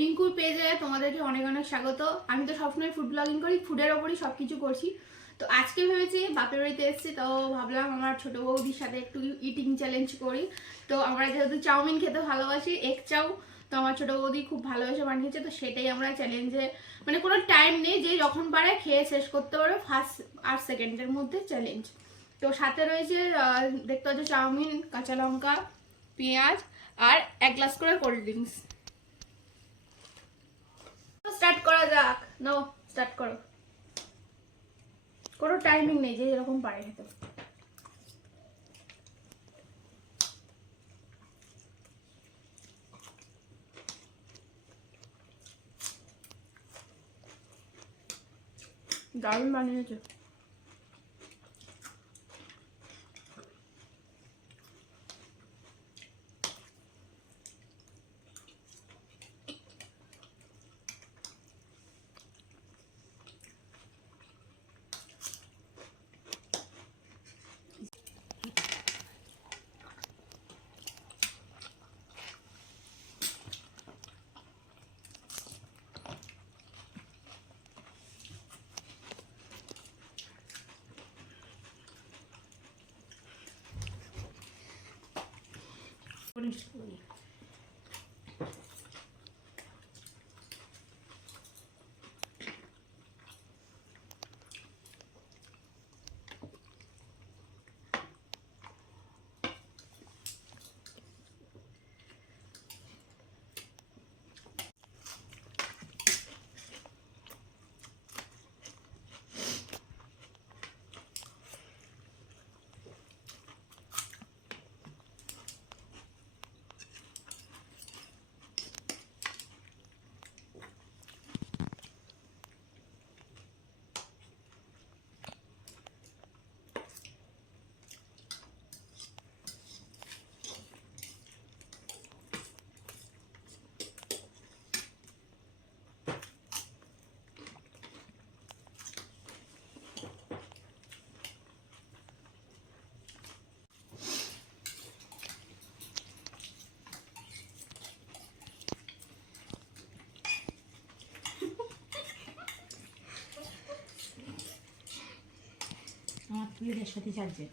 রিঙ্কুর পেজে তোমাদেরকে অনেক অনেক স্বাগত। আমি তো সবসময় ফুড ব্লগিং করি, ফুডের ওপরই সব কিছু করছি। তো আজকে ভেবেছি বাপের বাড়িতে এসেছি, তো ভাবলাম আমার ছোট বৌদির সাথে একটু ইটিং চ্যালেঞ্জ করি। তো আমরা যেহেতু চাউমিন খেতে ভালোবাসি, এগ চাউ, তো আমার ছোট বৌদি খুব ভালোবেসে বানিয়েছে, তো সেটাই আমরা চ্যালেঞ্জে, মানে কোনো টাইম নেই, যে যখন পারে খেয়ে শেষ করতে পারবে, ফার্স্ট 8 সেকেন্ডের মধ্যে চ্যালেঞ্জ। তো সাথে রয়েছে দেখতে পাচ্ছ চাউমিন, কাঁচা লঙ্কা, পেঁয়াজ আর 1 গ্লাস করে কোল্ড ড্রিঙ্কস। স্টার্ট করা যাক। নো, স্টার্ট করো। কোনো টাইমিং নেই, যে এরকম পারে খেতে। দারুণ বানিয়েছে। আমার প্রিয়দের সাথে চালছে।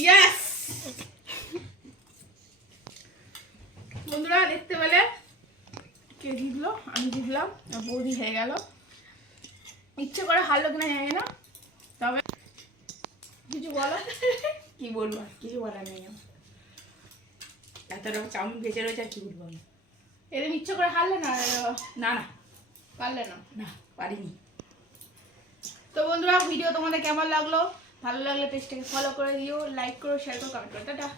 ইয়েস বন্ধুরা, দেখতে পেলে কে জিতলো? আমি জিতলাম, বৌদি হয়ে গেল। ইচ্ছে করে হারলো কিনা জানি না, তবে কিছু বলো। কি বলবো, আর কিছু বলার নেই আমার। এত রকম চাউমিন বেঁচে রয়েছে, আর কি বলবো আমি। এদের ইচ্ছে করে হারলে না? না না, পারলে না? না পারিনি। তো বন্ধুরা, ভিডিও তোমাদের কেমন লাগলো? ভালো লাগলে পেজটাকে ফলো করে দিও, লাইক করো, শেয়ার করো, কমেন্ট করো। টাটা।